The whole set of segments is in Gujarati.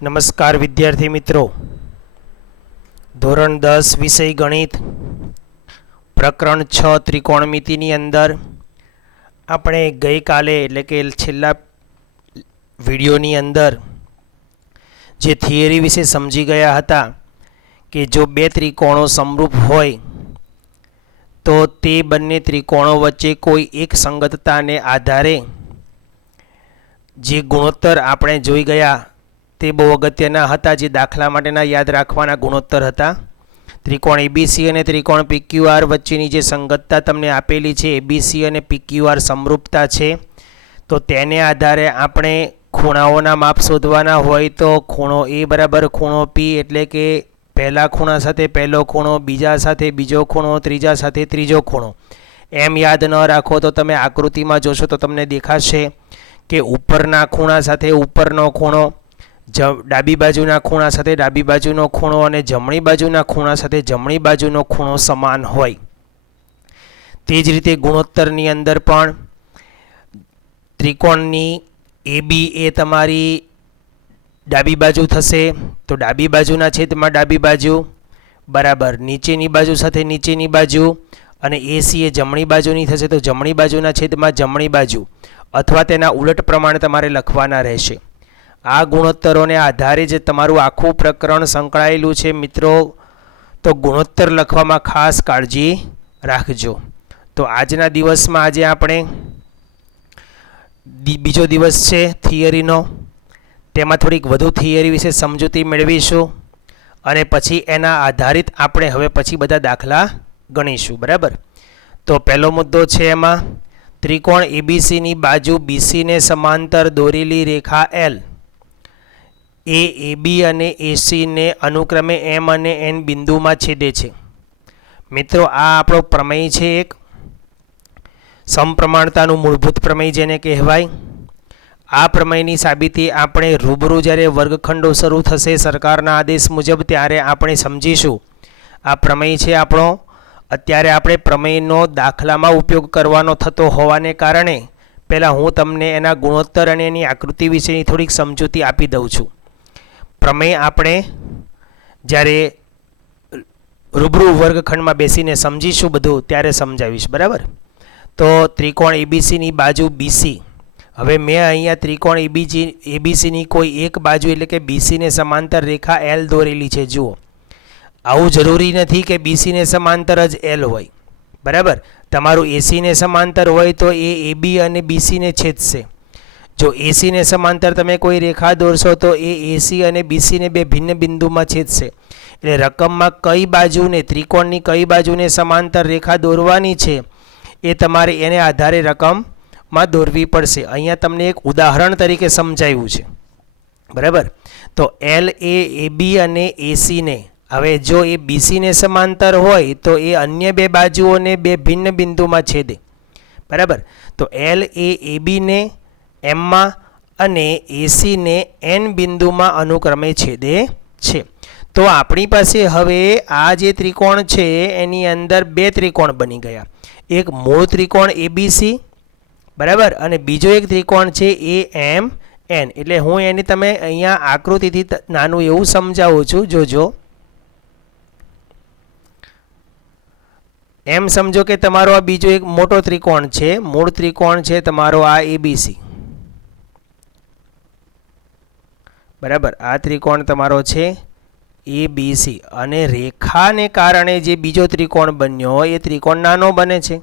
નમસ્કાર વિદ્યાર્થી મિત્રો, ધોરણ 10 વિષય ગણિત પ્રકરણ 6 ત્રિકોણમિતિની અંદર આપણે ગઈકાલે એટલે કે છેલ્લા વિડીયોની અંદર જે થિયરી વિશે સમજી ગયા હતા કે જો બે ત્રિકોણો સમરૂપ હોય તો તે બંને ત્રિકોણો વચ્ચે કોઈ એક સંગતતાને આધારે જે ગુણોત્તર આપણે જોઈ ગયા તે બહુ અગત્યના હતા, જે દાખલા માટેના યાદ રાખવાના ગુણોત્તર હતા. ત્રિકોણ એબીસી અને ત્રિકોણ પીક્યુઆર વચ્ચેની જે સંગતતા તમને આપેલી છે, એબીસી અને પીક્યુઆર સમરૂપતા છે, તો તેને આધારે આપણે ખૂણાઓના માપ શોધવાના હોય તો ખૂણો એ બરાબર ખૂણો પી એટલે કે પહેલા ખૂણા સાથે પહેલો ખૂણો, બીજા સાથે બીજો ખૂણો, ત્રીજા સાથે ત્રીજો ખૂણો, એમ યાદ ન રાખો તો તમે આકૃતિમાં જોશો તો તમને દેખાશે કે ઉપરના ખૂણા સાથે ઉપરનો ખૂણો, ડાબી બાજુના ખૂણા સાથે ડાબી બાજુનો ખૂણો અને જમણી બાજુના ખૂણા સાથે જમણી બાજુનો ખૂણો સમાન હોય. તે જ રીતે ગુણોત્તરની અંદર પણ ત્રિકોણની AB એ તમારી ડાબી બાજુ થશે તો ડાબી બાજુના છેદમાં ડાબી બાજુ બરાબર નીચેની બાજુ સાથે નીચેની બાજુ, અને AC એ જમણી બાજુની થશે તો જમણી બાજુના છેદમાં જમણી બાજુ, અથવા તેના ઉલટ પ્રમાણે તમારે લખવાના રહેશે. આ ગુણોત્તરોને આધારે જે તમારું આખું પ્રકરણ સંકળાયેલું છે મિત્રો, તો ગુણોત્તર લખવામાં ખાસ કાળજી રાખજો. તો આજના દિવસમાં આજે આપણે બીજો દિવસ છે થિયરીનો, તેમાં થોડીક વધુ થિયરી વિશે સમજૂતી મેળવીશું અને પછી એના આધારિત આપણે હવે પછી બધા દાખલા ગણીશું. બરાબર, તો પહેલો મુદ્દો છે એમાં ત્રિકોણ એબીસીની બાજુ બીસીને સમાંતર દોરેલી રેખા એલ એ AB અને AC ને અનુક્રમે M અને N બિંદુમાં છેદે છે. મિત્રો, આ આપણો પ્રમેય છે, એક સમપ્રમાણતાનું મૂળભૂત પ્રમેય જેને કહેવાય. આ પ્રમેયની સાબિતી આપણે રૂબરૂ જ્યારે વર્ગખંડો શરૂ થશે સરકારના આદેશ મુજબ ત્યારે આપણે સમજીશું. આ પ્રમેય છે આપણો. અત્યારે આપણે પ્રમેયનો દાખલામાં ઉપયોગ કરવાનો થતો હોવાને કારણે પહેલાં હું તમને એના ગુણોત્તર અને એની આકૃતિ વિશેની થોડીક સમજૂતી આપી દઉં છું. પ્રમેય આપણે જ્યારે રૂબરૂ વર્ગખંડમાં બેસીને સમજીશું બધું ત્યારે સમજાવીશ. બરાબર, તો ત્રિકોણ એબીસીની બાજુ BC, હવે મેં અહીંયા ત્રિકોણ એબીસીની કોઈ એક બાજુ એટલે કે BCને સમાંતર રેખા L દોરેલી છે. જુઓ, આવું જરૂરી નથી કે BCને સમાંતર જ L હોય. બરાબર, તમારું ACને સમાંતર હોય તો એ AB અને BCને છેદશે. જો ACને સમાંતર તમે કોઈ રેખા દોરશો તો એ AC અને BCને બે ભિન્ન બિંદુમાં છેદશે. એટલે રકમમાં કઈ બાજુને, ત્રિકોણની કઈ બાજુને સમાંતર રેખા દોરવાની છે એ તમારે એને આધારે રકમમાં દોરવી પડશે. અહીંયા તમને એક ઉદાહરણ તરીકે સમજાવ્યું છે. બરાબર, તો L એ AB અને ACને, હવે જો એ BCને સમાંતર હોય તો એ અન્ય બે બાજુઓને બે ભિન્ન બિંદુમાં છેદે. બરાબર, તો L એ ABને એમમાં અને ACને N બિંદુમાં અનુક્રમે છેદે છે. તો આપણી પાસે હવે આ જે ત્રિકોણ છે એની અંદર બે ત્રિકોણ બની ગયા. એક મૂળ ત્રિકોણ ABC, બરાબર, અને બીજો એક ત્રિકોણ છે AMN. એટલે હું એને તમે અહીંયા આકૃતિથી નાનું એવું સમજાવું છું, જોજો. એમ સમજો કે તમારો આ બીજો એક મોટો ત્રિકોણ છે, મૂળ ત્રિકોણ છે તમારો આ ABC. બરાબર, આ ત્રિકોણ તમારો છે ABC, અને રેખાને કારણે જે બીજો ત્રિકોણ બન્યો એ ત્રિકોણ નાનો બને છે.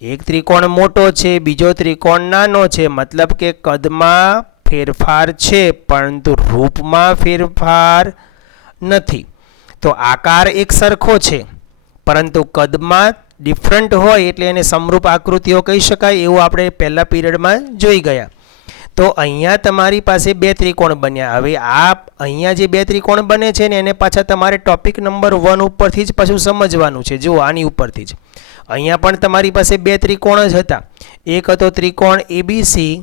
એક ત્રિકોણ મોટો છે, બીજો ત્રિકોણ નાનો છે, મતલબ કે કદમાં ફેરફાર છે પરંતુ રૂપમાં ફેરફાર નથી. તો આકાર એક સરખો છે પરંતુ કદમાં ડિફરન્ટ હોય એટલે એને સમરૂપ આકૃતિઓ કહી શકાય, એવું આપણે પહેલા પીરિયડમાં જોઈ ગયા. તો અહીંયા તમારી પાસે બે ત્રિકોણ બન્યા. હવે આ અહીંયા જે બે ત્રિકોણ બને છે ને એને પાછા તમારે ટોપિક નંબર 1 ઉપરથી જ પાછું સમજવાનું છે. જુઓ, આની ઉપરથી જ અહીંયા પણ તમારી પાસે બે ત્રિકોણ જ હતા. એક હતો ત્રિકોણ ABC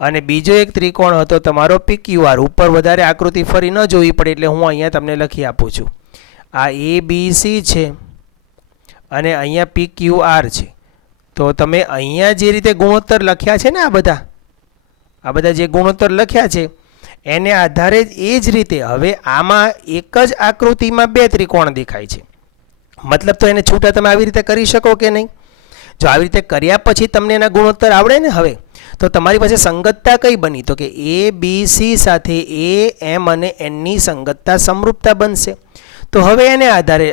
અને બીજો એક ત્રિકોણ હતો તમારો PQR. ઉપર વધારે આકૃતિ ફરી ન જોવી પડે એટલે હું અહીંયા તમને લખી આપું છું. આ ABC છે અને અહીંયા PQR છે. તો તમે અહીંયા જે રીતે ગુણોત્તર લખ્યા છે ને આ બધા, આ બધા જે ગુણોત્તર લખ્યા છે એને આધારે જ એ જ રીતે હવે આમાં એક જ આકૃતિમાં બે ત્રિકોણ દેખાય છે, મતલબ તો એને છૂટા તમે આવી રીતે કરી શકો કે નહીં? જો આવી રીતે કર્યા પછી તમને એના ગુણોત્તર આવડે ને, હવે તો તમારી પાસે સંગતતા કઈ બની? તો કે એ બી સી સાથે એ એમ અને એનની સંગતતા સમરૂપતા બનશે. તો હવે એને આધારે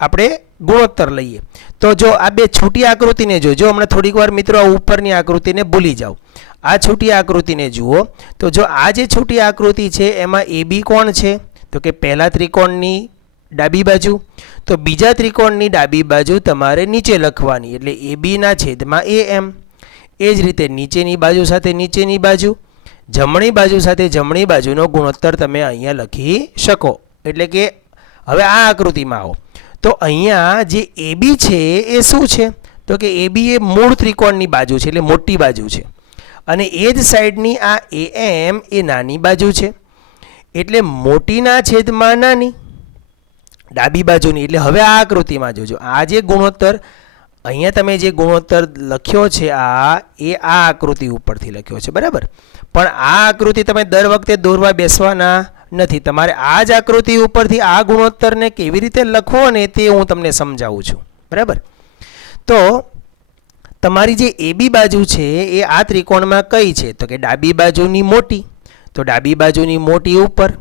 આપણે ગુણોત્તર લઈએ. તો જો આ બે છૂટી આકૃતિને જો હમણાં થોડીક વાર મિત્રો આ ઉપરની આકૃતિને ભૂલી જાઓ, આ છૂટી આકૃતિને જુઓ. તો જો આ જે છૂટી આકૃતિ છે એમાં એ બી કોણ છે? તો કે પહેલા ત્રિકોણની ડાબી બાજુ, તો બીજા ત્રિકોણની ડાબી બાજુ તમારે નીચે લખવાની, એટલે એ બીના છેદમાં એ એમ. એ જ રીતે નીચેની બાજુ સાથે નીચેની બાજુ, જમણી બાજુ સાથે જમણી બાજુનો ગુણોત્તર તમે અહીંયા લખી શકો. એટલે કે હવે આ આકૃતિમાં આવો તો અહીંયા જે એ બી છે એ શું છે? તો કે એ બી એ મૂળ ત્રિકોણની બાજુ છે, એટલે મોટી બાજુ છે, અને એ જ સાઈડની આ એ એમ એ નાની બાજુ છે, એટલે મોટીના છેદમાં નાની ડાબી બાજુની. એટલે હવે આ આકૃતિમાં જોજો, આ જે ગુણોત્તર અહીંયા તમે જે ગુણોત્તર લખ્યો છે આ આકૃતિ ઉપરથી લખ્યો છે, બરાબર. પણ આ આકૃતિ તમે દર વખતે દોરવા બેસવાના નથી, તમારે આ જ આકૃતિ ઉપરથી આ ગુણોત્તરને કેવી રીતે લખવો ને તે હું તમને સમજાવું છું, બરાબર. તો તમારી જે એ બી બાજુ છે એ આ ત્રિકોણમાં કઈ છે? તો કે ડાબી બાજુની મોટી, તો ડાબી બાજુની મોટી ઉપર,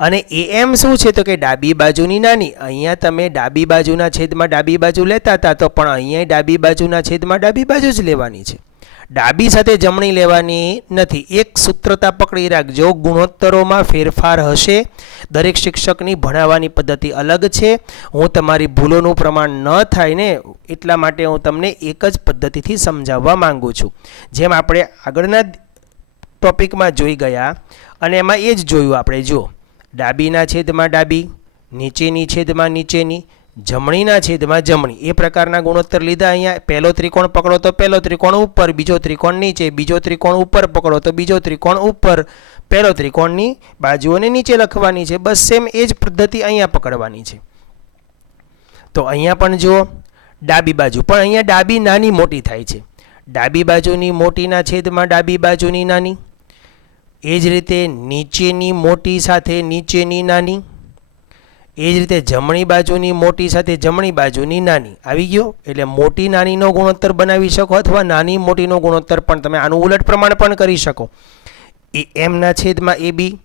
અને એ એમ શું છે? તો કે ડાબી બાજુની નાની. અહીંયા તમે ડાબી બાજુના છેદમાં ડાબી બાજુ લેતા હતા, તો પણ અહીંયા ડાબી બાજુના છેદમાં ડાબી બાજુ જ લેવાની છે, ડાબી સાથે જમણી લેવાની નથી. એક સૂત્રતા પકડી રાખજો, ગુણોત્તરોમાં ફેરફાર હશે, દરેક શિક્ષકની ભણાવવાની પદ્ધતિ અલગ છે. હું તમારી ભૂલોનું પ્રમાણ ન થાય ને એટલા માટે હું તમને એક જ પદ્ધતિથી સમજાવવા માંગુ છું. જેમ આપણે આગળના ટોપિકમાં જોઈ ગયા અને એમાં એ જ જોયું આપણે, જુઓ ડાબીના છેદમાં ડાબી, નીચેની છેદમાં નીચેની, જમણીના છેદમાં જમણી, એ પ્રકારના ગુણોત્તર લીધા. અહીંયા પહેલો ત્રિકોણ પકડો તો પહેલો ત્રિકોણ ઉપર, બીજો ત્રિકોણ નીચે, બીજો ત્રિકોણ ઉપર પકડો તો બીજો ત્રિકોણ ઉપર, પહેલો ત્રિકોણની બાજુઓને નીચે લખવાની છે. બસ સેમ એ જ પદ્ધતિ અહીંયા પકડવાની છે. તો અહીંયા પણ જુઓ ડાબી બાજુ, પણ અહીંયા ડાબી નાની મોટી થાય છે, ડાબી બાજુની મોટીના છેદમાં ડાબી બાજુની નાની. એ જ રીતે નીચેની મોટી સાથે નીચેની નાની, એ જ રીતે જમણી બાજુની મોટી સાથે જમણી બાજુની નાની. આવી ગયો? એટલે મોટી નાનીનો ગુણોત્તર બનાવી શકો, અથવા નાની મોટીનો ગુણોત્તર પણ તમે આનું ઉલટ પ્રમાણ પણ કરી શકો. એ એમના છેદમાં એ બી,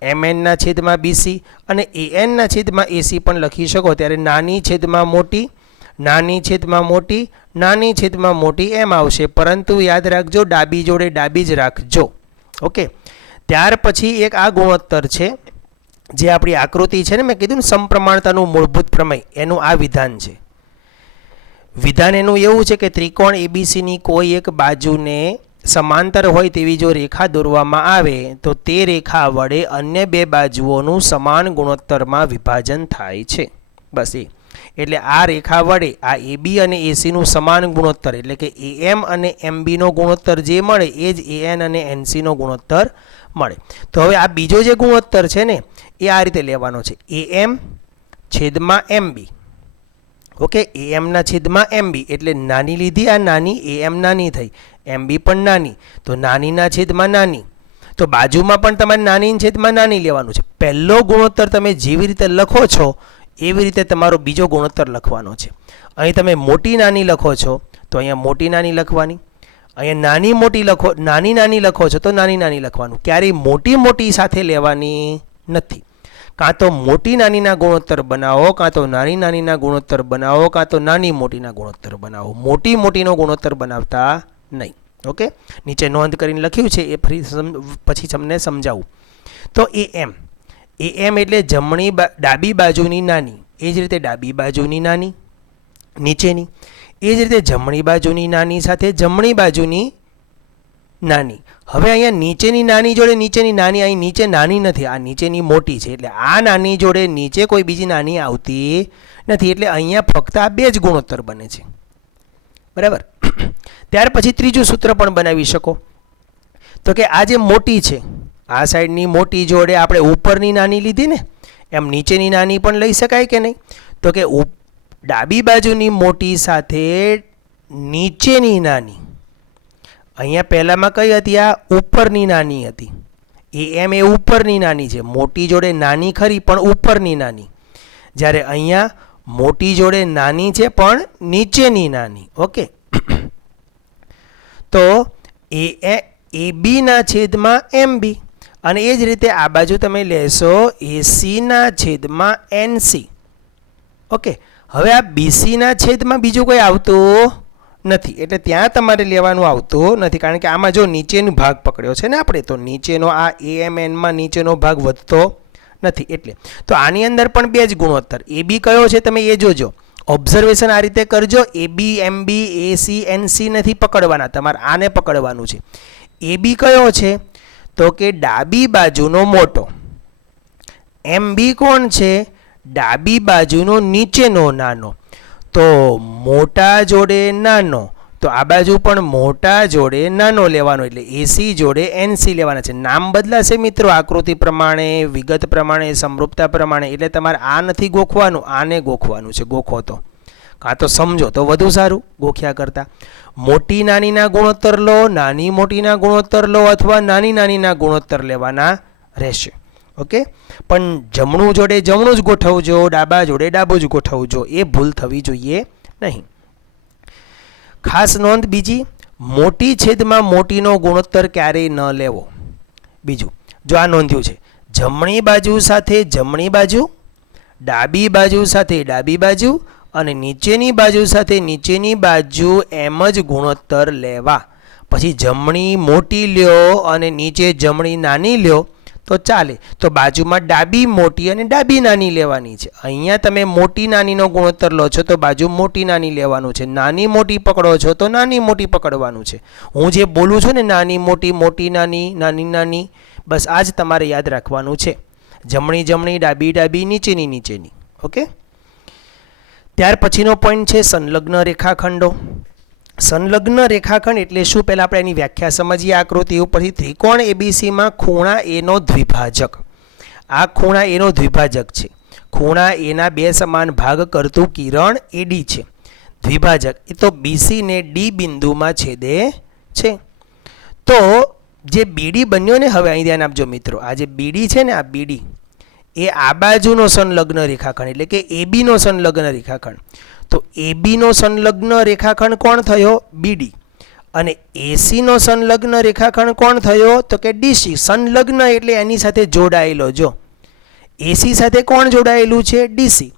એમ એનના છેદમાં બીસી અને એ એનના છેદમાં એસી પણ લખી શકો. ત્યારે નાની છેદમાં મોટી, નાની છેદમાં મોટી, નાની છેદમાં મોટી એમ આવશે. પરંતુ યાદ રાખજો, ડાબી જોડે ડાબી જ રાખજો. ઓકે. ત્યાર પછી એક આ ગુણોત્તર છે જે આપણી આકૃતિ છે ને, મેં કીધું ને સમપ્રમાણતાનું મૂળભૂત પ્રમેય, એનું આ વિધાન છે. વિધાન એનું એવું છે કે ત્રિકોણ એબીસીની કોઈ એક બાજુને સમાંતર હોય તેવી જો રેખા દોરવામાં આવે તો તે રેખા વડે અન્ય બે બાજુઓનું સમાન ગુણોત્તરમાં વિભાજન થાય છે. બસ એ એટલે આ રેખા વડે આ એ બી અને એસીનું સમાન ગુણોત્તર, એટલે કે એ એમ અને એમ બીનો ગુણોત્તર જે મળે એ જ એ એન અને એનસીનો ગુણોત્તર મળે. તો હવે આ બીજો જે ગુણોત્તર છે ને એ આ રીતે લેવાનો છે, એ એમ છેદમાં એમ બી. ઓકે, એ એમના છેદમાં એમ બી, એટલે નાની લીધી આ નાની, એ એમ નાની થઈ, એમ બી પણ નાની, તો નાનીના છેદમાં નાની. તો બાજુમાં પણ તમારે નાની છેદમાં નાની લેવાનું છે. પહેલો ગુણોત્તર તમે જેવી રીતે લખો છો એવી રીતે તમારો બીજો ગુણોત્તર લખવાનો છે. અહીં તમે મોટી નાની લખો છો તો અહીંયા મોટી નાની લખવાની, અહીંયા નાની મોટી લખો, નાની નાની લખો છો તો નાની નાની લખવાનું. ક્યારેય મોટી મોટી સાથે લેવાની નથી. કાં તો મોટી નાનીના ગુણોત્તર બનાવો, કાં તો નાની નાનીના ગુણોત્તર બનાવો, કાં તો નાની મોટીના ગુણોત્તર બનાવો. મોટી મોટીનો ગુણોત્તર બનાવતા નહીં. ઓકે, નીચે નોંધ કરીને લખ્યું છે એ ફરી પછી તમને સમજાવું. તો એ એમ એટલે જમણી ડાબી બાજુની નાની, એ જ રીતે ડાબી બાજુની નાની નીચેની, એ જ રીતે જમણી બાજુની નાની સાથે જમણી બાજુની નાની. હવે અહીંયા નીચેની નાની જોડે નીચેની નાની, અહીં નીચે નાની નથી, આ નીચેની મોટી છે, એટલે આ નાની જોડે નીચે કોઈ બીજી નાની આવતી નથી, એટલે અહીંયા ફક્ત આ બે જ ગુણોત્તર બને છે. બરાબર. ત્યાર પછી ત્રીજું સૂત્ર પણ બનાવી શકો. તો કે આ જે મોટી છે, આ સાઈડની મોટી જોડે આપણે ઉપરની નાની લીધી ને, એમ નીચેની નાની પણ લઈ શકાય કે નહીં? તો કે ડાબી બાજુની મોટી સાથે નીચેની નાની અહીંયા પહેલામાં કઈ હતી? આ ઉપરની નાની હતી. એમ એ ઉપરની નાની છે, મોટી જોડે નાની ખરી પણ ઉપરની નાની. જ્યારે અહીંયા મોટી જોડે નાની છે પણ નીચેની નાની. ઓકે, તો એ બીના છેદમાં એમ બી, અને એ જ રીતે આ બાજુ તમે લેશો એસીના છેદમાં એનસી. ઓકે, હવે આ બીસીના છેદમાં બીજું કોઈ આવતું નથી, એટલે ત્યાં તમારે લેવાનું આવતું નથી, કારણ કે આમાં જો નીચેનો ભાગ પકડ્યો છે ને આપણે, તો નીચેનો આ એએમએનમાં નીચેનો ભાગ વધતો નથી. એટલે તો આની અંદર પણ બે જ ગુણોત્તર. એ બી કયો છે તમે એ જોજો, ઓબ્ઝર્વેશન આ રીતે કરજો. એ બી એમ બી એસી એનસી નથી પકડવાના, તમારે આને પકડવાનું છે. એ બી કયો છે? તો કે ડાબી બાજુનો મોટો. એમ બી કોણ છે? ડાબી બાજુનો નીચેનો નાનો. તો મોટા જોડે નાનો, તો આ બાજુ પણ મોટા જોડે નાનો લેવાનો, એટલે એસી જોડે એનસી લેવાના છે. નામ બદલાશે મિત્રો આકૃતિ પ્રમાણે, વિગત પ્રમાણે, સમરૂપતા પ્રમાણે. એટલે તમારે આ નથી ગોખવાનું, આને ગોખવાનું છે. ગોખો તો કાં તો સમજો તો વધુ સારું ગોખ્યા કરતાં. મોટી નાનીના ગુણોત્તર લો, નાની મોટીના ગુણોત્તર લો, અથવા નાની નાનીના ગુણોત્તર લેવાના રહેશે. ઓકે, પણ જમણું જોડે જમણું જ ગોઠવજો, ડાબા જોડે ડાબું જ ગોઠવજો, એ ભૂલ થવી જોઈએ નહીં. ખાસ નોંધ બીજી, મોટી છેદમાં મોટીનો ગુણોત્તર ક્યારેય ન લેવો. બીજું જો આ નોંધ્યું છે, જમણી બાજુ સાથે જમણી બાજુ, ડાબી બાજુ સાથે ડાબી બાજુ, અને નીચેની બાજુ સાથે નીચેની બાજુ એમ જ ગુણોત્તર લેવા. પછી જમણી મોટી લ્યો અને નીચે જમણી નાની લ્યો તો ચાલે. તો બાજુમાં ડાબી મોટી અને ડાબી નાની લેવાની છે. અહીંયા તમે મોટી નાનીનો ગુણોત્તર લો છો તો બાજુ મોટી નાની લેવાનું છે. નાની મોટી પકડો છો તો નાની મોટી પકડવાનું છે. હું જે બોલું છું ને નાની મોટી, મોટી નાની, નાની નાની, બસ આ જ તમારે યાદ રાખવાનું છે. જમણી જમણી, ડાબી ડાબી, નીચેની નીચેની. ઓકે, ત્યાર પછીનો પોઈન્ટ છે સંલગ્ન રેખાખંડો. સંલગ્ન રેખાખંડ એટલે શું? પહેલાં આપણે એની વ્યાખ્યા સમજીએ. આકૃતિ ઉપરથી ત્રિકોણ એબીસીમાં ખૂણા એનો દ્વિભાજક. આ ખૂણા એનો દ્વિભાજક છે. ખૂણા એના બે સમાન ભાગ કરતું કિરણ એડી છે. દ્વિભાજક એ તો બીસી ને ડી બિંદુમાં છેદે છે. તો જે બીડી બન્યો ને, હવે અહીં ધ્યાન આપજો મિત્રો, આ જે બીડી છે ને, આ બીડી એ આ બાજુનો સંલગ્ન રેખાખંડ, એટલે કે એબીનો સંલગ્ન રેખાખંડ. તો એબીનો સંલગ્ન રેખાખંડ કોણ થયો? બીડી. અને એસીનો સંલગ્ન રેખાખંડ કોણ થયો? તો કે ડીસી. સંલગ્ન એટલે એની સાથે જોડાયેલો. જો એસી સાથે કોણ જોડાયેલું છે? ડીસી.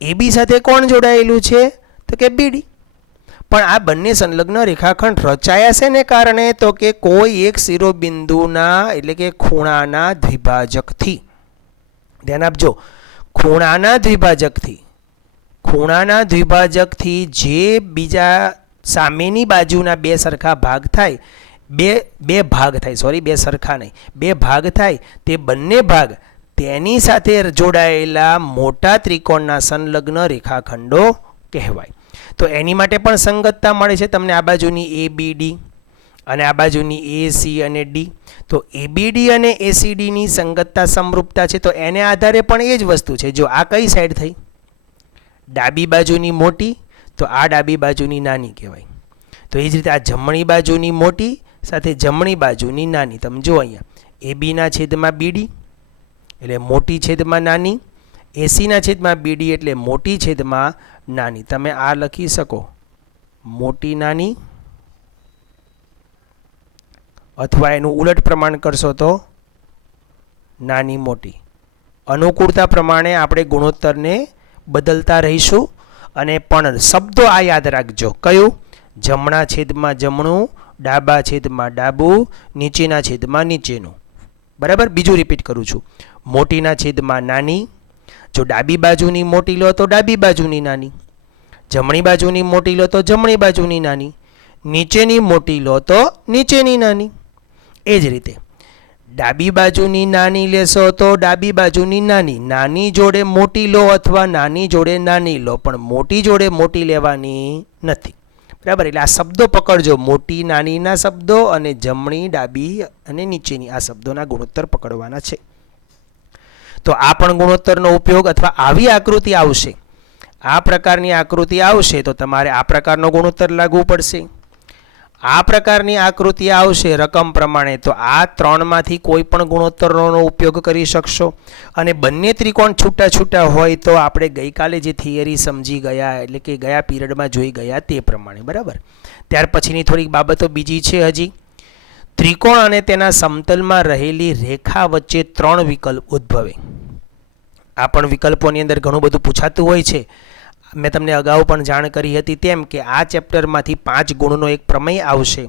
એબી સાથે કોણ જોડાયેલું છે? તો કે બીડી. પણ આ બંને સંલગ્ન રેખાખંડ રચાયા છે ને કારણે, તો કે કોઈ એક શિરોબિંદુના એટલે કે ખૂણાના દ્વિભાજકથી. ધ્યાન આપજો, ખૂણાના દ્વિભાજકથી જે બીજા સામેની બાજુના બે સરખા ભાગ થાય, બે ભાગ થાય, સોરી, બે સરખા નહીં, બે ભાગ થાય, તે બંને ભાગ તેની સાથે જોડાયેલા મોટા ત્રિકોણના સંલગ્ન રેખાખંડો કહેવાય. તો એની માટે પણ સંગતતા મળે છે તમને. આ બાજુની એ બી ડી અને આ બાજુની એ સી અને ડી. તો એબીડી અને એસીડીની સંગતતા સમરૂપતા છે. તો એને આધારે પણ એ જ વસ્તુ છે. જો આ કઈ સાઈડ થઈ? ડાબી બાજુની મોટી, તો આ ડાબી બાજુની નાની કહેવાય. તો એ જ રીતે આ જમણી બાજુની મોટી સાથે જમણી બાજુની નાની. તમે જુઓ અહીંયા એબીના છેદમાં બીડી એટલે મોટી છેદમાં નાની, એસીના છેદમાં બીડી એટલે મોટી છેદમાં નાની. તમે આ લખી શકો, મોટી નાની, અથવા એનું ઉલટ પ્રમાણ કરશો તો નાની મોટી. અનુકૂળતા પ્રમાણે આપણે ગુણોત્તરને બદલતા રહીશું. અને પણ શબ્દો આ યાદ રાખજો, કયું? જમણા છેદમાં જમણું, ડાબા છેદમાં ડાબું, નીચેના છેદમાં નીચેનું. બરાબર? બીજું રિપીટ કરું છું, મોટીના છેદમાં નાની. જો ડાબી બાજુની મોટી લો તો ડાબી બાજુની નાની, જમણી બાજુની મોટી લો તો જમણી બાજુની નાની, નીચેની મોટી લો તો નીચેની નાની. એ જ રીતે ડાબી બાજુની નાની લેશો તો ડાબી બાજુની નાની, નાની જોડે મોટી લો અથવા નાની જોડે નાની લો, પણ મોટી જોડે મોટી લેવાની નથી. બરાબર? એટલે આ શબ્દો પકડજો, મોટી નાનીના શબ્દો અને જમણી ડાબી અને નીચેની આ શબ્દોના ગુણોત્તર પકડવાના છે. તો આ પણ ગુણોત્તરનો ઉપયોગ, અથવા આવી આકૃતિ આવશે, આ પ્રકારની આકૃતિ આવશે તો તમારે આ પ્રકારનો ગુણોત્તર લાગવું પડશે. આ પ્રકારની આકૃતિ આવશે રકમ પ્રમાણે તો આ ત્રણમાંથી કોઈ પણ ગુણોત્તરોનો ઉપયોગ કરી શકશો. અને બંને ત્રિકોણ છૂટા છૂટા હોય તો આપણે ગઈકાલે જે થિયરી સમજી ગયા એટલે કે ગયા પીરિયડમાં જોઈ ગયા તે પ્રમાણે, બરાબર. ત્યાર પછીની થોડીક બાબતો બીજી છે હજી. ત્રિકોણ અને તેના સમતલમાં રહેલી રેખા વચ્ચે ત્રણ વિકલ્પ ઉદ્ભવે. આ પણ વિકલ્પોની અંદર ઘણું બધું પૂછાતું હોય છે. મેં તમને અગાઉ પણ જાણ કરી હતી તેમ કે આ ચેપ્ટરમાંથી 5 ગુણનો એક પ્રમેય આવશે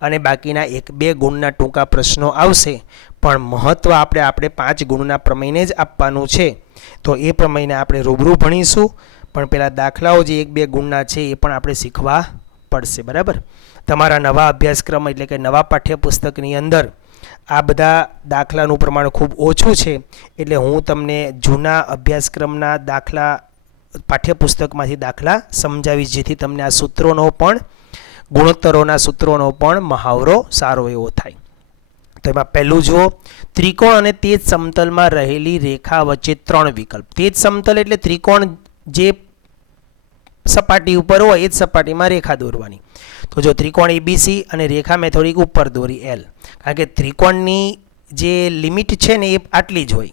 અને બાકીના 1-2 ગુણના ટૂંકા પ્રશ્નો આવશે, પણ મહત્ત્વ આપણે 5 ગુણના પ્રમેયને જ આપવાનું છે. તો એ પ્રમેયને આપણે રૂબરૂ ભણીશું, પણ પેલા દાખલાઓ જે 1-2 ગુણના છે એ પણ આપણે શીખવા પડશે, બરાબર. તમારા નવા અભ્યાસક્રમ એટલે કે નવા પાઠ્યપુસ્તકની અંદર આ બધા દાખલાનું પ્રમાણ ખૂબ ઓછું છે, એટલે હું તમને જૂના અભ્યાસક્રમના દાખલા પાઠ્યપુસ્તકમાંથી દાખલા સમજાવીશ, જેથી તમને આ સૂત્રોનો પણ ગુણોત્તરોના સૂત્રોનો પણ મહાવરો સારો એવો થાય. તો એમાં પહેલું જુઓ, ત્રિકોણ અને તે જ સમતલમાં રહેલી રેખા વચ્ચે ત્રણ વિકલ્પ. તે જ સમતલ એટલે ત્રિકોણ જે સપાટી ઉપર હોય એ જ સપાટીમાં રેખા દોરવાની. તો જો ત્રિકોણ એબીસી અને રેખા મેં થોડીક ઉપર દોરી એલ, કારણ કે ત્રિકોણની જે લિમિટ છે ને એ આટલી જ હોય,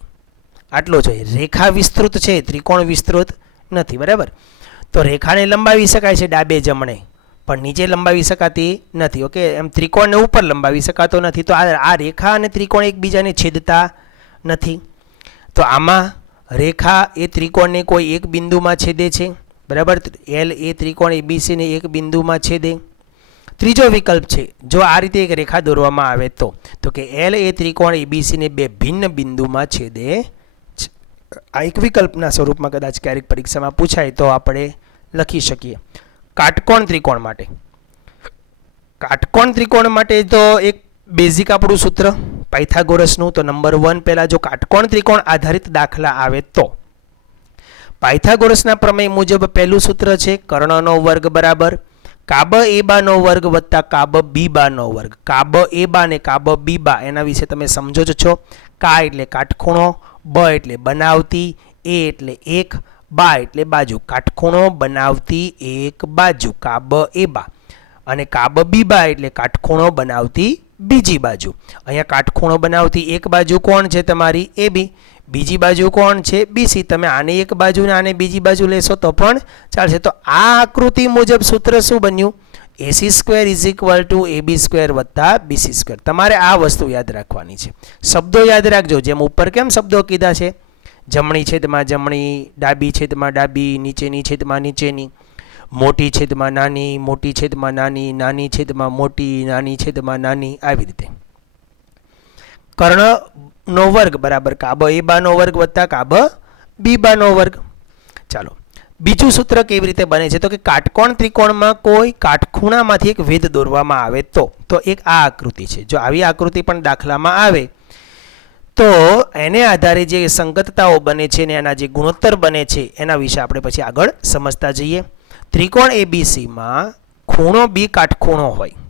આટલો જ હોય. રેખા વિસ્તૃત છે, ત્રિકોણ વિસ્તૃત નથી, બરાબર. તો રેખાને લંબાવી શકાય છે ડાબે જમણે, પણ નીચે લંબાવી શકાતી નથી. ઓકે, એમ ત્રિકોણને ઉપર લંબાવી શકાતો નથી. તો આ રેખા અને ત્રિકોણ એકબીજાને છેદતા નથી. તો આમાં રેખા એ ત્રિકોણને કોઈ એક બિંદુમાં છેદે છે, બરાબર. એલ એ ત્રિકોણ એબીસીને એક બિંદુમાં છેદે. ત્રીજો વિકલ્પ છે, જો આ રીતે એક રેખા દોરવામાં આવે તો કે એલ એ ત્રિકોણ એબીસીને બે ભિન્ન બિંદુમાં છેદે. આ એક વિકલ્પના સ્વરૂપમાં કદાચ ક્યારેક પરીક્ષામાં પૂછાય તો આપણે લખી શકીએ. કાટકોણ ત્રિકોણ માટે, કાટકોણ ત્રિકોણ માટે તો એક બેઝિક આપણું સૂત્ર પાયથાગોરસનું. તો નંબર 1 પહેલાં જો કાટકોણ ત્રિકોણ આધારિત દાખલા આવે તો પાયથાગોરસના પ્રમેય મુજબ પહેલું સૂત્ર છે કર્ણનો વર્ગ બરાબર કાબ એ બાનો વર્ગ વત્તા કાબ બી બાનો વર્ગ. કાબ એ બા ને કાબ બી બા એના વિશે તમે સમજો જ છો. કા એટલે કાટખૂણો, બ એટલે બનાવતી, એ એટલે એક, બા એટલે બાજુ. કાટખૂણો બનાવતી એક બાજુ, કાબ એ બા. અને કાબ બી બા એટલે કાટખૂણો બનાવતી બીજી બાજુ. અહીંયા કાટખૂણો બનાવતી એક બાજુ કોણ છે તમારી? એ બી. બીજી બાજુ કોણ છે? બીસી. તમે આને એક બાજુ ને આને બીજી બાજુ લેશો તો પણ ચાલશે. તો આ આકૃતિ મુજબ સૂત્ર શું બન્યું? AC square is equal two AB square વત્તા BC સ્ક્વેર. તમારે આ વસ્તુ યાદ રાખવાની છે. શબ્દો યાદ રાખજો, જેમ ઉપર કેમ શબ્દો કીધા છે, જમણી છેદમાં જમણી, ડાબી છેદમાં ડાબી, નીચેની છેદમાં નીચેની, મોટી છેદમાં નાની, મોટી છેદમાં નાની, નાની છેદમાં મોટી, નાની છેદમાં નાની, આવી રીતે. કર્ણનો વર્ગ બરાબર કાબ એ બાનો વર્ગ વત્તા કાબ બી બાનો વર્ગ. ચાલો બીજું સૂત્ર કેવી રીતે બને છે? તો કે કાટકોણ ત્રિકોણમાં કોઈ કાટખૂણામાંથી એક વેધ દોરવામાં આવે તો એક આ આકૃતિ છે. જો આવી આકૃતિ પણ દાખલામાં આવે તો એને આધારે જે સંગતતાઓ બને છે ને એના જે ગુણોત્તર બને છે એના વિશે આપણે પછી આગળ સમજતા જઈએ. ત્રિકોણ એબીસીમાં ખૂણો બી કાટખૂણો હોય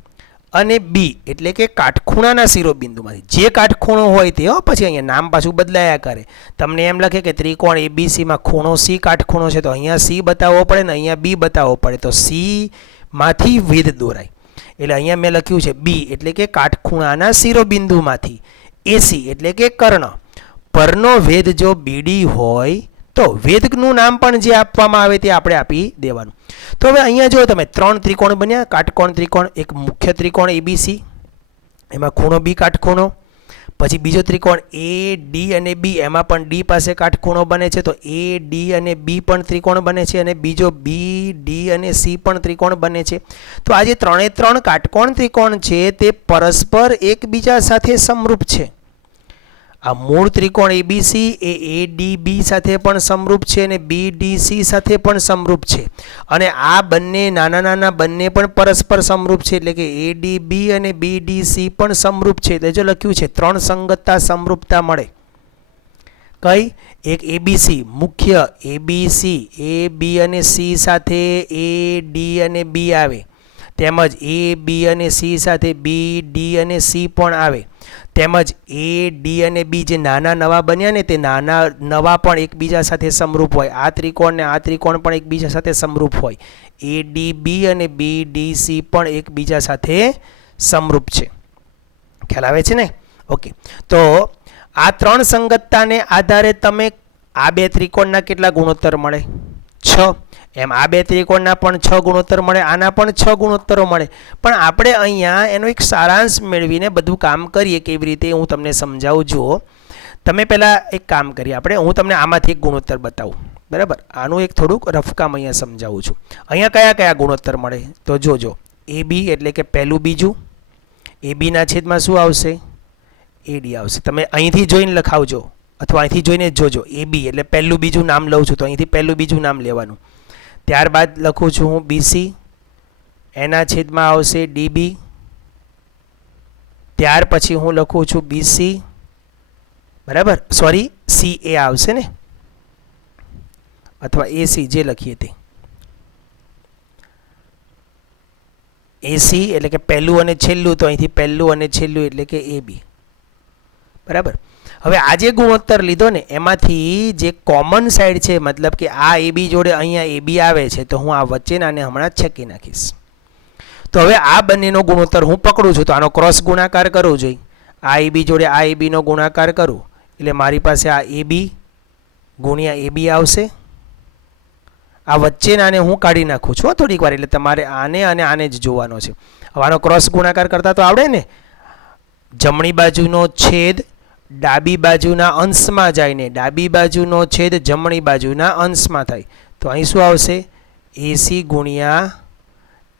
અને બી એટલે કે કાટખૂણાના શિરોબિંદુમાંથી જે કાટખૂણો હોય તે, પછી અહીંયા નામ પાછું બદલાયા કરે. તમને એમ લખે કે ત્રિકોણ એબીસીમાં ખૂણો સી કાટખૂણો છે, તો અહીંયા સી બતાવવો પડે ને અહીંયા બી બતાવવો પડે. તો સી માંથી વેધ દોરાય, એટલે અહીંયા મેં લખ્યું છે બી એટલે કે કાટખૂણાના શિરોબિંદુમાંથી, એસી એટલે કે કર્ણ પરનો વેધ જો બીડી હોય તો વેધનું નામ પણ જે આપવામાં આવે તે આપણે આપી દેવાનું. તો હવે અહીંયા જો તમે ત્રણ ત્રિકોણ બન્યા કાટકોણ ત્રિકોણ. એક મુખ્ય ત્રિકોણ એબીસી, એમાં ખૂણો બી કાટખૂણો. પછી બીજો ત્રિકોણ એ ડી અને બી, એમાં પણ ડી પાસે કાટખૂણો બને છે, તો એ ડી અને બી પણ ત્રિકોણ બને છે. અને બીજો બી ડી અને સી પણ ત્રિકોણ બને છે. તો આ જે ત્રણે ત્રણ કાટકોણ ત્રિકોણ છે તે પરસ્પર એકબીજા સાથે સમરૂપ છે. આ મૂળ ત્રિકોણ એબીસી એ ડી સાથે પણ સમરૂપ છે અને BDC સાથે પણ સમરૂપ છે. અને આ બંને નાના નાના બંને પણ પરસ્પર સમરૂપ છે, એટલે કે ADB અને BDC પણ સમરૂપ છે. એટલે જો લખ્યું છે ત્રણ સંગતતા સમરૂપતા મળે. કઈ? એક એબીસી મુખ્ય એબીસી એ બી અને સી સાથે એ ડી અને બી આવે, તેમજ એ બી અને સી સાથે બી ડી અને સી પણ આવે. તેમજ એ ડી અને બી જે નાના નવા બન્યા ને તે નાના નવા પણ એકબીજા સાથે સમરૂપ હોય. આ ત્રિકોણ ને આ ત્રિકોણ પણ એકબીજા સાથે સમરૂપ હોય. એ ડી બી અને બી ડી સી પણ એકબીજા સાથે સમરૂપ છે. ખ્યાલ આવે છે ને? ઓકે, તો આ ત્રણ સંગતતાને આધારે તમે આ બે ત્રિકોણના કેટલા ગુણોત્તર મળે? 6. એમ આ બે ત્રિકોણના પણ 6 ગુણોત્તર મળે, આના પણ 6 ગુણોત્તરો મળે. પણ આપણે અહીંયા એનો એક સારાંશ મેળવીને બધું કામ કરીએ કેવી રીતે હું તમને સમજાવું. જુઓ, તમે પહેલાં એક કામ કરીએ આપણે, હું તમને આમાંથી એક ગુણોત્તર બતાવું. બરાબર, આનું એક થોડુંક રફકામ અહીંયા સમજાવું છું. અહીંયા કયા કયા ગુણોત્તર મળે તો જોજો. એ બી એટલે કે પહેલું બીજું, એ બીના છેદમાં શું આવશે? એડી આવશે. તમે અહીંથી જોઈને લખાવજો અથવા અહીંથી જોઈને જ જોજો. એ બી એટલે પહેલું બીજું નામ લઉં છું તો અહીંથી પહેલું બીજું નામ લેવાનું. ત્યારબાદ લખું છું હું બીસી, એના છેદમાં આવશે ડીબી. ત્યાર પછી હું લખું છું બીસી, બરાબર, સોરી સી એ આવશે ને, અથવા એસી જે લખીએ તે. એસી એટલે કે પહેલું અને છેલ્લું, તો અહીંથી પહેલું અને છેલ્લું એટલે કે એ બી. બરાબર. હવે આ જે ગુણોત્તર લીધો ને એમાંથી જે કોમન સાઈડ છે, મતલબ કે આ એ બી જોડે અહીંયા એ બી આવે છે, તો હું આ વચ્ચેનાને હમણાં છેકી નાખીશ. તો હવે આ બંનેનો ગુણોત્તર હું પકડું છું તો આનો ક્રોસ ગુણાકાર કરવો જોઈએ. આ એ બી જોડે આ એ બીનો ગુણાકાર કરું એટલે મારી પાસે આ એ બી ગુણ્યા એ બી આવશે. આ વચ્ચેનાને હું કાઢી નાખું છું થોડીક વાર, એટલે તમારે આને અને આને જ જોવાનો છે. હવે આનો ક્રોસ ગુણાકાર કરતા તો આવડે ને. જમણી બાજુનો છેદ ડાબી બાજુના અંશમાં જાય ને ડાબી બાજુનો છેદ જમણી બાજુના અંશમાં થાય, તો અહીં શું આવશે? એસી ગુણ્યા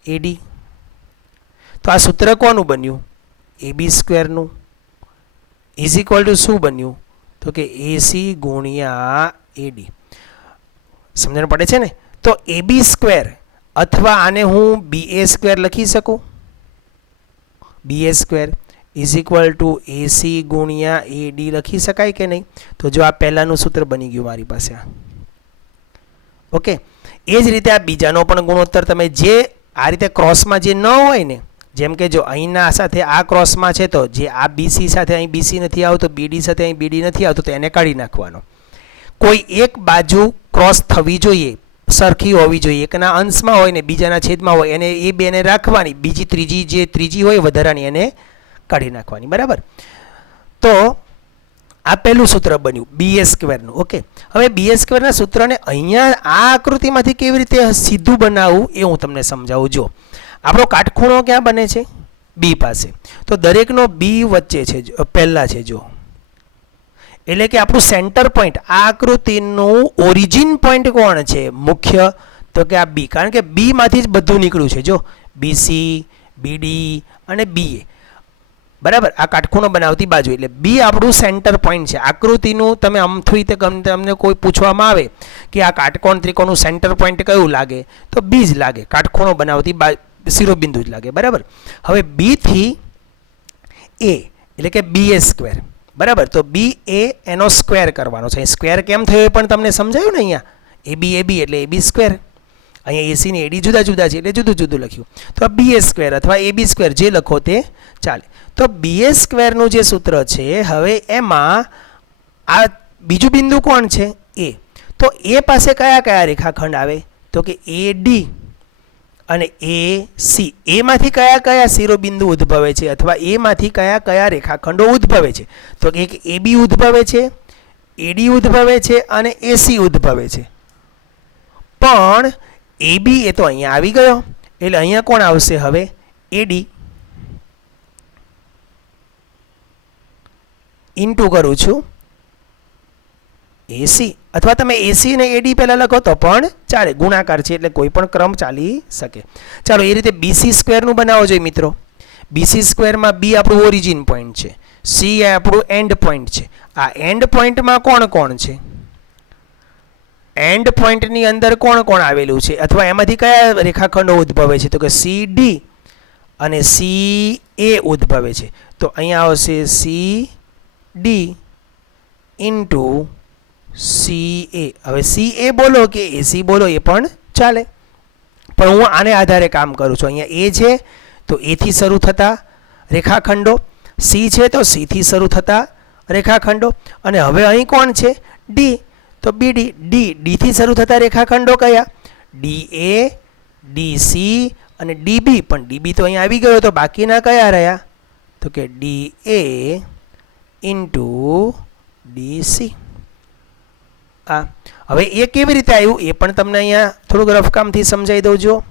એડી. તો આ સૂત્ર કોનું બન્યું? એ બી સ્ક્વેરનું. ઇઝ ઇક્વલ ટુ શું બન્યું? તો કે એસી ગુણ્યા એડી. સમજણ પડે છે ને? તો એ બી સ્ક્વેર અથવા આને હું બી એ સ્ક્વેર લખી શકું. બી એ square is equal two AC ગુણ્યા એડી લખી શકાય કે નહીં? તો જો આ પહેલાંનું સૂત્ર બની ગયું મારી પાસે. ઓકે, એ જ રીતે આ બીજાનો પણ ગુણોત્તર તમે જે આ રીતે ક્રોસમાં જે ન હોય ને, જેમ કે જો અહીંના સાથે આ ક્રોસમાં છે તો જે આ બીસી સાથે અહીં બીસી નથી આવતો, બીડી સાથે અહીં બીડી નથી આવતો, તો એને કાઢી નાખવાનો. કોઈ એક બાજુ ક્રોસ થવી જોઈએ, સરખી હોવી જોઈએ. એકના અંશમાં હોય ને બીજાના છેદમાં હોય એને એ બેને રાખવાની, બીજી ત્રીજી જે ત્રીજી હોય વધારાની એને કાઢી નાખવાની. બરાબર. તો આ પહેલું સૂત્ર બન્યું બી એ સ્ક્વેરનું. ઓકે, હવે બી એ સ્ક્વેરના સૂત્રને અહીંયા આ આકૃતિમાંથી કેવી રીતે સીધું બનાવવું એ હું તમને સમજાવું. જો આપણો કાટખૂણો ક્યાં બને છે? બી પાસે. તો દરેકનો બી વચ્ચે છે, પહેલા છે. જો એટલે કે આપણું સેન્ટર પોઈન્ટ, આ આકૃતિનું ઓરિજિન પોઈન્ટ કોણ છે? મુખ્ય. તો કે આ બી, કારણ કે બી માંથી જ બધું નીકળ્યું છે. જો બીસી, બીડી અને બીએ. બરાબર, આ કાટખૂણો બનાવતી બાજુ એટલે બી આપણું સેન્ટર પોઈન્ટ છે. આકૃતિનું તમે અમથી રીતે તમને કોઈ પૂછવામાં આવે કે આ કાટકોણ ત્રિકોણનું સેન્ટર પોઈન્ટ કયું લાગે, તો બી જ લાગે. કાટખૂણો બનાવતી શિરોબિંદુ જ લાગે. બરાબર. હવે બી થી એ એટલે કે બી એ સ્ક્વેર. બરાબર, તો બી એ એનો સ્ક્વેર કરવાનો છે. સ્ક્વેર કેમ થયો એ પણ તમને સમજાયું ને. અહીંયા એ બી એટલે એ બી સ્ક્વેર. અહીંયા એસી ને એડી જુદા જુદા છે એટલે જુદું જુદું લખ્યું. તો બી એ સ્ક્વેર અથવા એ બી સ્ક્વેર જે લખો તે ચાલે. તો બી એ સ્ક્વેરનું જે સૂત્ર છે, હવે એમાં આ બીજું બિંદુ કોણ છે? એ. તો એ પાસે કયા કયા રેખાખંડ આવે? તો કે એ ડી અને એ સી. એમાંથી કયા કયા શિરોબિંદુ ઉદ્ભવે છે અથવા એમાંથી કયા કયા રેખાખંડો ઉદ્ભવે છે? તો એક એ બી ઉદ્ભવે છે, એડી ઉદ્ભવે છે અને એસી ઉદ્ભવે છે. પણ એ બી એ તો અહીંયા આવી ગયો એટલે અહીંયા કોણ આવશે? હવે એડી. ઇન્ટુ કરું છું એસી, અથવા તમે એસી ને એડી પહેલાં લખો તો પણ ચાલે, ગુણાકાર છે એટલે કોઈ પણ ક્રમ ચાલી શકે. ચાલો એ રીતે બીસી સ્ક્વેરનું બનાવો જોઈએ મિત્રો. બીસી સ્ક્વેરમાં બી આપણું ઓરિજિન પોઈન્ટ છે, સી એ આપણું એન્ડ પોઈન્ટ છે. આ એન્ડ પોઈન્ટમાં કોણ કોણ છે? એન્ડ પોઈન્ટની અંદર કોણ કોણ આવેલું છે અથવા એમાંથી કયા રેખાખંડો ઉદ્ભવે છે? તો કે સી ડી અને સી એ ઉદ્ભવે છે. તો અહીંયા આવશે સી ડી ઇન્ટુ સી એ. હવે સી એ બોલો કે એસી બોલો એ પણ ચાલે, પણ હું આને આધારે કામ કરું છું. અહીંયા એ છે તો એથી શરૂ થતા રેખાખંડો, સી છે તો સીથી શરૂ થતા રેખાખંડો, અને હવે અહીં કોણ છે? ડી, તો બીડી. ડીથી શરૂ થતા રેખાખંડો કયા? ડી એ, ડી સી અને ડીબી. પણ ડીબી તો અહીં આવી ગયો, તો બાકીના કયા રહ્યા? તો કે ડી એ ઇન્ટુ ડી સી. હવે એ કેવી રીતે આવ્યું એ પણ તમને અહીંયા થોડુંક રફકામથી સમજાવી દઉં. જો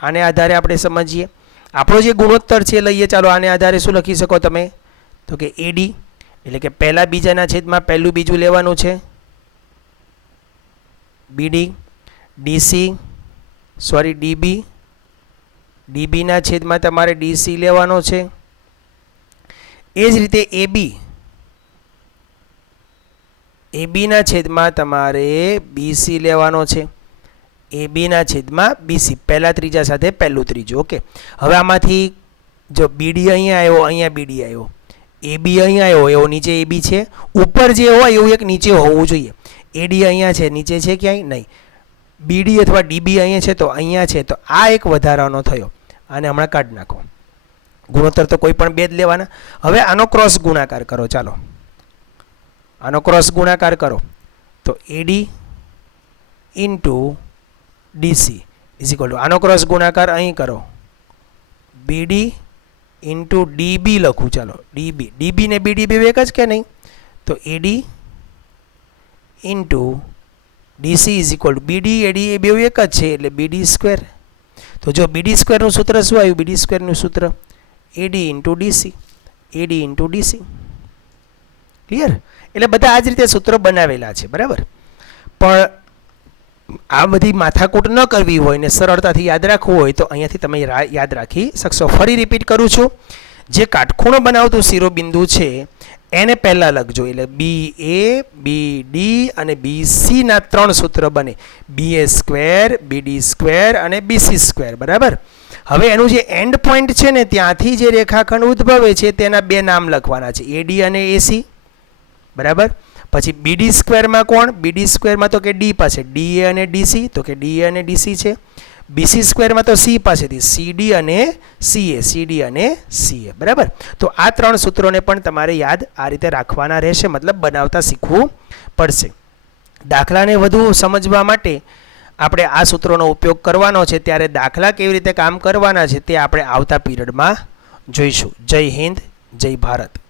આને આધારે આપણે સમજીએ. આપણો જે ગુણોત્તર છે લઈએ, ચાલો આને આધારે શું લખી શકો તમે? તો કે એડી એટલે કે પહેલા બીજાના છેદમાં પહેલું બીજું લેવાનું છે. બીડી, ડીસી સોરી ડીબી, ડીબીના છેદમાં તમારે ડીસી લેવાનો છે. એ જ રીતે એબી, એબીના છેદમાં તમારે બીસી લેવાનો છે. એબીના છેદમાં બીસી, પહેલા ત્રીજા સાથે પહેલું ત્રીજું. ઓકે, હવે આમાંથી જો બીડી અહીંયા આવ્યો, અહીંયા બીડી આવ્યો, એબી અહીંયા આવ્યો, એવો નીચે એબી છે. ઉપર જે હોય એવું એક નીચે હોવું જોઈએ. એડી અહીંયા છે, નીચે છે ક્યાંય નહીં. બીડી અથવા ડીબી અહીંયા છે તો અહીંયા છે, તો આ એક વધારાનો થયો. આને હમણાં કાઢી નાખો. ગુણોત્તર તો કોઈ પણ બે જ લેવાના. હવે આનો ક્રોસ ગુણાકાર કરો. ચાલો આનો ક્રોસ ગુણાકાર કરો તો AD into DC is equal to, આનો ક્રોસ ગુણાકાર અહીં કરો, બીડી ઇન્ટુ ડીબી લખું. ચાલો ડીબી, ડીબી ને બીડી બે એક જ કે નહીં? તો AD into DC is equal to BD AD એ બે એક જ છે એટલે બીડી સ્ક્વેર. તો જો બીડી સ્ક્વેરનું સૂત્ર શું આવ્યું? બીડી સ્ક્વેરનું સૂત્ર એડી ઇન્ટુ ડીસી, એડી ઇન્ટુ ડીસી. ક્લિયર? એટલે બધા આ જ રીતે સૂત્રો બનાવેલા છે, બરાબર. પણ આ બધી માથાકૂટ ન કરવી હોય ને સરળતાથી યાદ રાખવું હોય તો અહીંયાથી તમે યાદ રાખી શકશો. ફરી રિપીટ કરું છું, જે કાટખૂણો બનાવતું શિરોબિંદુ છે એને પહેલાં લખજો. એટલે બી એ, બી ડી અને બી સીના 3 સૂત્ર બને. બી એ સ્ક્વેર, બી ડી સ્ક્વેર અને બીસી સ્ક્વેર, બરાબર. હવે એનું જે એન્ડ પોઈન્ટ છે ને ત્યાંથી જે રેખાખંડ ઉદ્ભવે છે તેના 2 નામ લખવાના છે, એડી અને એસી, બરાબર. પછી બીડી સ્ક્વેરમાં કોણ? બીડી સ્ક્વેરમાં તો કે ડી પાસે ડીએ અને ડીસી, તો કે ડીએ અને ડીસી છે. બીસી સ્ક્વેરમાં તો સી પાસેથી સીડી અને સીએ, સીડી અને સીએ, બરાબર. તો આ 3 સૂત્રોને પણ તમારે યાદ આ રીતે રાખવાના રહેશે, મતલબ બનાવતા શીખવું પડશે. દાખલાને વધુ સમજવા માટે આપણે આ સૂત્રોનો ઉપયોગ કરવાનો છે, ત્યારે દાખલા કેવી રીતે કામ કરવાના છે તે આપણે આવતા પીરિયડમાં જોઈશું. જય હિન્દ, જય ભારત.